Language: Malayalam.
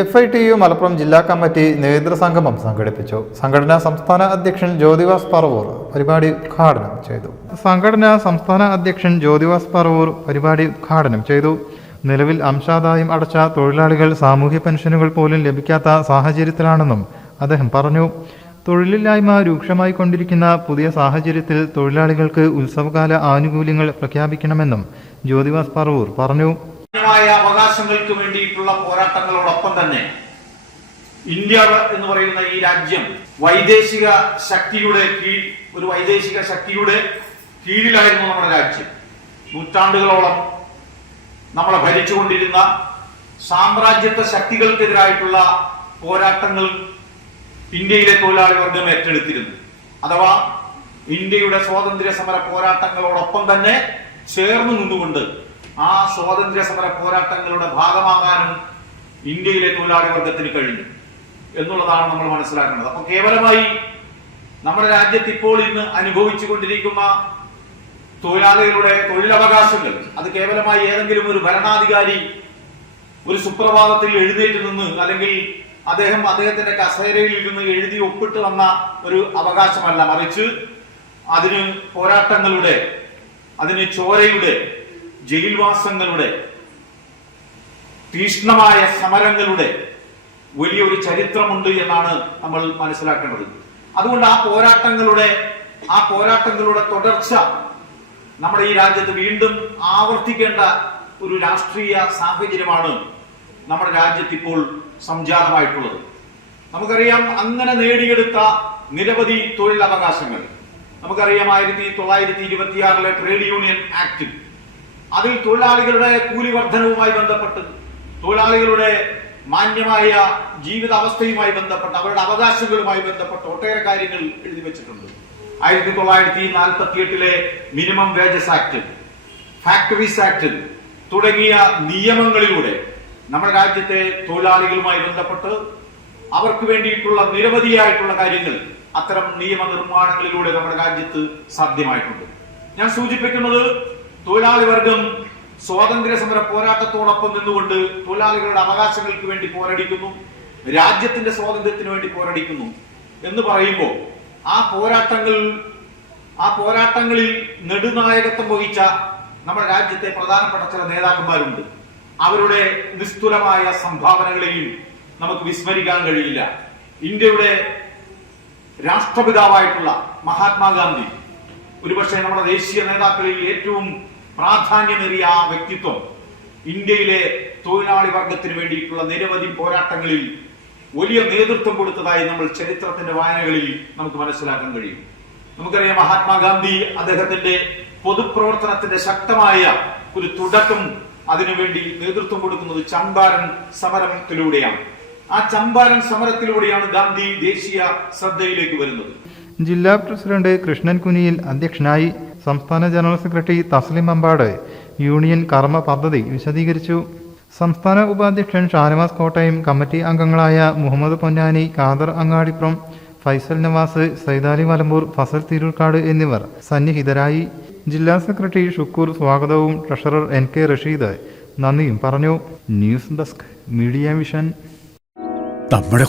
F I T U Malappuram ജില്ലാ കമ്മിറ്റി നേതൃസംഗമം സംഘടിപ്പിച്ചു. സംഘടനാ സംസ്ഥാന അധ്യക്ഷൻ ജ്യോതിവാസ് പറവൂർ പരിപാടി ഉദ്ഘാടനം ചെയ്തു. സംഘടനാ സംസ്ഥാന അധ്യക്ഷൻ ജ്യോതിവാസ് പറവൂർ പരിപാടി ഉദ്ഘാടനം ചെയ്തു. നിലവിൽ അംശാദായം അടച്ച തൊഴിലാളികൾ സാമൂഹ്യ പെൻഷനുകൾ പോലും ലഭിക്കാത്ത സാഹചര്യത്തിലാണെന്നും അദ്ദേഹം പറഞ്ഞു. തൊഴിലില്ലായ്മ രൂക്ഷമായി കൊണ്ടിരിക്കുന്ന പുതിയ സാഹചര്യത്തിൽ തൊഴിലാളികൾക്ക് ഉത്സവകാല ആനുകൂല്യങ്ങൾ പ്രഖ്യാപിക്കണമെന്നും ജ്യോതിവാസ് പറവൂർ പറഞ്ഞു. അവകാശങ്ങൾക്ക് വേണ്ടിയിട്ടുള്ള പോരാട്ടങ്ങളോടൊപ്പം തന്നെ ഇന്ത്യ എന്ന് പറയുന്ന ഈ രാജ്യം വൈദേശിക ശക്തിയുടെ കീഴിൽ ഒരു വൈദേശിക ശക്തിയുടെ കീഴിലായിരുന്നു നമ്മുടെ രാജ്യം. നൂറ്റാണ്ടുകളോളം നമ്മളെ ഭരിച്ചുകൊണ്ടിരുന്ന സാമ്രാജ്യത്വ ശക്തികൾക്കെതിരായിട്ടുള്ള പോരാട്ടങ്ങൾ ഇന്ത്യയിലെ തൊഴിലാളി വർഗം ഏറ്റെടുത്തിരുന്നു. അഥവാ ഇന്ത്യയുടെ സ്വാതന്ത്ര്യ സമര പോരാട്ടങ്ങളോടൊപ്പം തന്നെ ചേർന്ന് നിന്നുകൊണ്ട് ആ സ്വാതന്ത്ര്യ സമര പോരാട്ടങ്ങളുടെ ഭാഗമാകാനും ഇന്ത്യയിലെ തൊഴിലാളി വർഗത്തിന് കഴിഞ്ഞു എന്നുള്ളതാണ് നമ്മൾ മനസ്സിലാക്കേണ്ടത്. അപ്പൊ കേവലമായി നമ്മുടെ രാജ്യത്ത് ഇപ്പോൾ ഇന്ന് അനുഭവിച്ചു കൊണ്ടിരിക്കുന്ന തൊഴിലാളികളുടെ തൊഴിലവകാശങ്ങൾ അത് കേവലമായി ഏതെങ്കിലും ഒരു ഭരണാധികാരി ഒരു സുപ്രഭാതത്തിൽ എഴുന്നേറ്റ് നിന്ന് അല്ലെങ്കിൽ അദ്ദേഹം അദ്ദേഹത്തിന്റെ കസേരയിൽ ഇരുന്ന് എഴുതി ഒപ്പിട്ട് വന്ന ഒരു അവകാശമല്ല. മറിച്ച് അതിന് പോരാട്ടങ്ങളുടെ അതിന് ചോരയുടെ ജയിൽവാസങ്ങളുടെ തീഷ്ണമായ സമരങ്ങളുടെ വലിയൊരു ചരിത്രമുണ്ട് എന്നാണ് നമ്മൾ മനസ്സിലാക്കേണ്ടത്. അതുകൊണ്ട് ആ പോരാട്ടങ്ങളുടെ ആ പോരാട്ടങ്ങളുടെ തുടർച്ച നമ്മുടെ ഈ രാജ്യത്ത് വീണ്ടും ആവർത്തിക്കേണ്ട ഒരു രാഷ്ട്രീയ സാഹചര്യമാണ് നമ്മുടെ രാജ്യത്ത് ഇപ്പോൾ സംജാതമായിട്ടുള്ളത്. നമുക്കറിയാം അങ്ങനെ നേടിയെടുത്ത നിരവധി തൊഴിലവകാശങ്ങൾ. നമുക്കറിയാം ആയിരത്തി തൊള്ളായിരത്തി ഇരുപത്തിയാറിലെ ട്രേഡ് യൂണിയൻ ആക്ട് അതിൽ തൊഴിലാളികളുടെ കൂലി വർധനവുമായി ബന്ധപ്പെട്ട് തൊഴിലാളികളുടെ മാന്യമായ ജീവിതാവസ്ഥയുമായി ബന്ധപ്പെട്ട് അവരുടെ അവകാശങ്ങളുമായി ബന്ധപ്പെട്ട് ഒട്ടേറെ കാര്യങ്ങൾ എഴുതി വെച്ചിട്ടുണ്ട്. ആയിരത്തി തൊള്ളായിരത്തി നാൽപ്പത്തി എട്ടിലെ minimum wages act factories act തുടങ്ങിയ നിയമങ്ങളിലൂടെ നമ്മുടെ രാജ്യത്തെ തൊഴിലാളികളുമായി ബന്ധപ്പെട്ട് അവർക്ക് വേണ്ടിയിട്ടുള്ള നിരവധിയായിട്ടുള്ള കാര്യങ്ങൾ അത്തരം നിയമനിർമ്മാണങ്ങളിലൂടെ നമ്മുടെ രാജ്യത്ത് സാധ്യമായിട്ടുണ്ട്. ഞാൻ സൂചിപ്പിക്കുന്നത് തൊഴിലാളി വർഗം സ്വാതന്ത്ര്യ സമര പോരാട്ടത്തോടൊപ്പം നിന്നുകൊണ്ട് തൊഴിലാളികളുടെ അവകാശങ്ങൾക്ക് വേണ്ടി പോരടിക്കുന്നു രാജ്യത്തിന്റെ സ്വാതന്ത്ര്യത്തിന് വേണ്ടി പോരടിക്കുന്നു എന്ന് പറയുമ്പോൾ ആ പോരാട്ടങ്ങൾ ആ പോരാട്ടങ്ങളിൽ നെടുനായകത്വം വഹിച്ച നമ്മുടെ രാജ്യത്തെ പ്രധാനപ്പെട്ട ചില നേതാക്കന്മാരുണ്ട്. അവരുടെ നിസ്തുലമായ സംഭാവനകളെയും നമുക്ക് വിസ്മരിക്കാൻ കഴിയില്ല. ഇന്ത്യയുടെ രാഷ്ട്രപിതാവായിട്ടുള്ള മഹാത്മാഗാന്ധി ഒരുപക്ഷെ നമ്മുടെ ദേശീയ നേതാക്കളിൽ ഏറ്റവും പ്രാധാന്യമേറിയ ആ വ്യക്തിത്വം ഇന്ത്യയിലെ തൊഴിലാളി വർഗത്തിന് വേണ്ടിയിട്ടുള്ള നിരവധി പോരാട്ടങ്ങളിൽ വലിയ നേതൃത്വം കൊടുത്തതായി നമ്മൾ ചരിത്രത്തിന്റെ വായനകളിൽ നമുക്ക് മനസ്സിലാക്കാൻ കഴിയും. നമുക്കറിയാം മഹാത്മാഗാന്ധി അദ്ദേഹത്തിന്റെ പൊതുപ്രവർത്തനത്തിന്റെ ശക്തമായ ഒരു തുടക്കം അതിനുവേണ്ടി നേതൃത്വം കൊടുക്കുന്നത് ചമ്പാരൻ സമരത്തിലൂടെയാണ്. ആ ചമ്പാരൻ സമരത്തിലൂടെയാണ് ഗാന്ധി ദേശീയ ശ്രദ്ധയിലേക്ക് വരുന്നത്. ജില്ലാ പ്രസിഡന്റ് കൃഷ്ണൻ കുനിയിൽ അധ്യക്ഷനായി സംസ്ഥാന general secretary Thaslim Ambad union കർമ്മ പദ്ധതി വിശദീകരിച്ചു. സംസ്ഥാന ഉപാധ്യക്ഷൻ ഷാനവാസ് കോട്ടയം കമ്മിറ്റി അംഗങ്ങളായ മുഹമ്മദ് പൊന്നാനി ഖാദർ അങ്ങാടിപ്പുറം ഫൈസൽ നവാസ് സൈതാലി മലമ്പൂർ ഫസൽ തിരൂർക്കാട് എന്നിവർ സന്നിഹിതരായി. ജില്ലാ സെക്രട്ടറി ഷുക്കൂർ സ്വാഗതവും ട്രഷറർ എൻ കെ റഷീദ് നന്ദിയും പറഞ്ഞു. ന്യൂസ് ഡെസ്ക് മീഡിയ വിഷൻ നമ്മുടെ